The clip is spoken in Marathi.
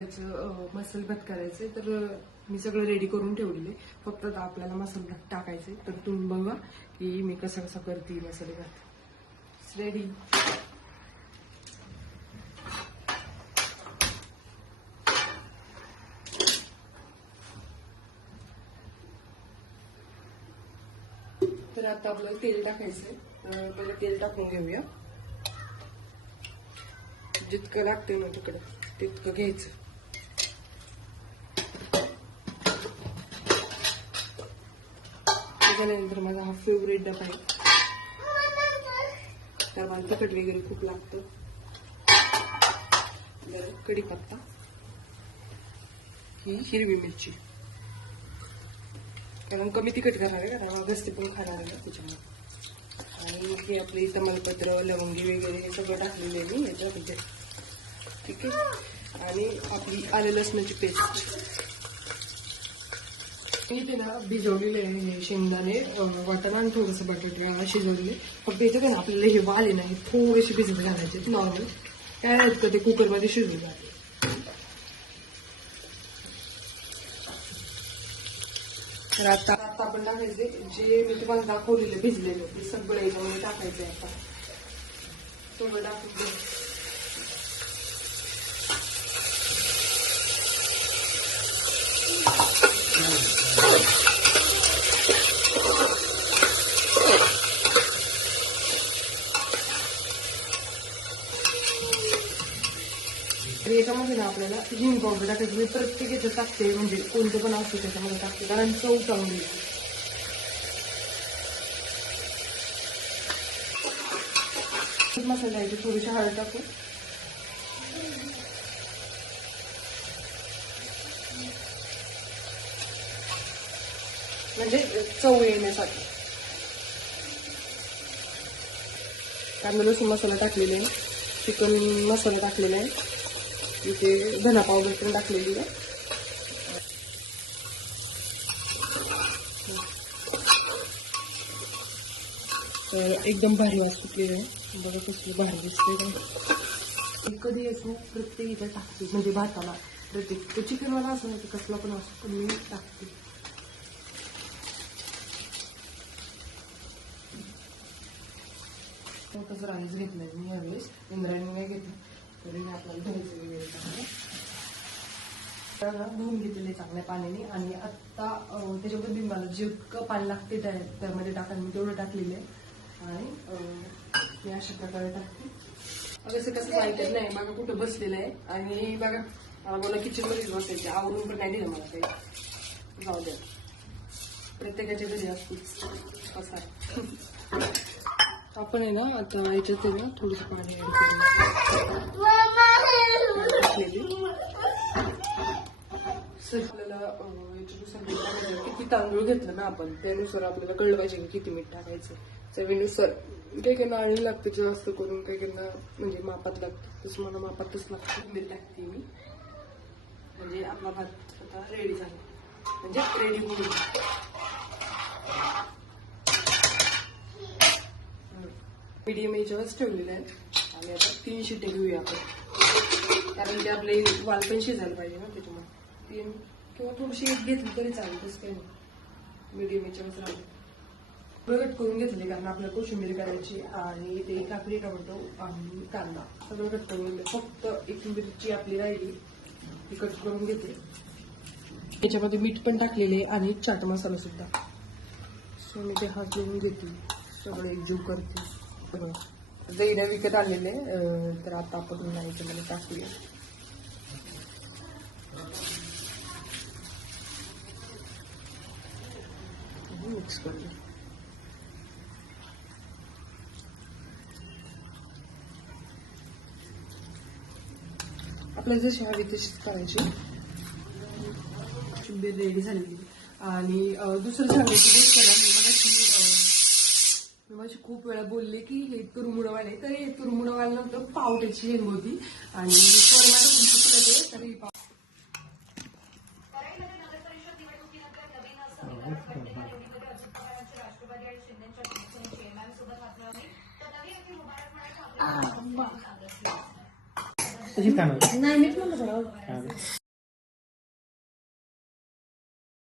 त्याचं मसाले भात करायचे. तर मी सगळं रेडी करून ठेवलेले. फक्त आता आपल्याला मसाले भात टाकायचे. तर तुम्ही बघा की मी कसा कसा करते मसाले भात. रेडी तर आता आपल्याला तेल टाकायचंय. पहिले तेल टाकून घेऊया. जितकं लागतंय ना तिकडं तितकं घ्यायचं. झाल्यानंतर माझा हा फेवरेट डबा आहे. तर मला तिखट वगैरे खूप लागतं. बरं कढीपत्ता. ही हिरवी मिरची. कारण कमी तिखट करणार आहे कारण गस्ती पण खाणार आहे त्याच्यामुळे. आणि हे आपले तमालपत्र लवंगी वगैरे हे सगळं टाकलेलं आहे मी याच्यामध्ये. ठीक आहे? आणि आपली आले लसणाची पेस्ट मी ते ना भिजवलेले आहे हे शेंगदाणे वाटाणा आणि थोडंसं बटाटे शिजवलेले. फक्त याच्यात आहे आपल्याला हे वाले नाही थोडेसे भिजत घालायचे नॉर्मल काय आहेत का ते कुकरमध्ये शिजवून जाते. तर आता आता आपण टाकायचे जे मी तुम्हाला दाखवलेले भिजलेले ते सगळं याच्यामध्ये टाकायचे आता. सगळं टाकून तर याच्यामध्ये ना आपल्याला हिंग पावडर टाकायची. मी म्हणजे प्रत्येक याच्यात टाकते म्हणजे कोणतं पण असतं त्याच्यामध्ये टाकते. कारण चव चांगली मसाला द्यायचे थोडीशी हळद टाकू म्हणजे चव येण्यासाठी. कांदा लसूण मसाला टाकलेला आहे. चिकन मसाला टाकलेला आहे. इथे धना पावडर पण टाकलेली आहे. तर एकदम भारी वास सुटलेला आहे? बघा कसली भारी दिसते कधी असं प्रत्येक इथे टाकते म्हणजे भाताला प्रत्येक तो चिकनवाला असं नाही कसला पण असतो पण मी टाकते. तसं राईस घेतलं मी यावेळेस. इंद्रायणी नाही घेतलं तरी आपल्याला धुवायचं वगैरे तर धुवून घेतलेले चांगल्या पाण्याने आणि आत्ता अं, त्याच्यामध्ये मला जितकं पाणी लागते त्या त्यामध्ये टाकायला मी तेवढं टाकलेलं आहे. आणि मी अशा प्रकारे टाकते. असं कसं ऐकत नाही मग कुठं बसलेलं आहे आणि बघा मला बोला किचन मध्येच बसायचे आवरून पण नाही दिलं मला काही. जाऊ द्या प्रत्येकाच्या घरी असतोच. असं आपण आहे ना आता याच्यात आहे ना थोडंसं पाणी करू सर आपल्याला याच्यानुसार मीठ टाकायचं किती तांदूळ घेतलं ना आपण त्यानुसार आपल्याला कळलं पाहिजे की किती मीठ टाकायचं चवीनुसार काही काही नाळी लागते जास्त करून काही काही म्हणजे मापात लागतं तसं मला मापातच लागतं मीठ टाकते मी म्हणजे आपला भात आता रेडी झाला म्हणजे रेडी होईल मीडियम याच्यावरच ठेवलेलं आहे. आणि आता तीन शिट्टे घेऊया आपण. कारण ते आपले वाल पण शिजायला पाहिजे ना त्याच्यामुळे. तीन किंवा थोडीशी एक घेतली तरी चालेल तसं काही नाही. मीडियम याच्यावरच राहील कट करून घेतले कारण आपल्याला कोशिंबीर करायची आणि ते काकडी टोमॅटो आणि कांदा. सगळं कट करून फक्त एक मिरची आपली राहिली ती कट करून घेते याच्यामध्ये मीठ पण टाकलेले आणि चाट मसाला सुद्धा. सो मी ते हात घेऊन घेते सगळं एकजीव करते सगळं विकत आलेले तर आता आपण याच्यामध्ये टाकूया. मिक्स करूया आपल्याला जशी हवी तशीच करायची. रेडी झालेली आणि दुसरं सांगायची गोष्ट मी मी मगाशी खूप वेळा बोलले की हे तुरमुडवाले तर हे तुरमुडवाले नव्हतं पावट्याची शेंग होती. आणि चुकलं ते तर नाही म्हणलं हा.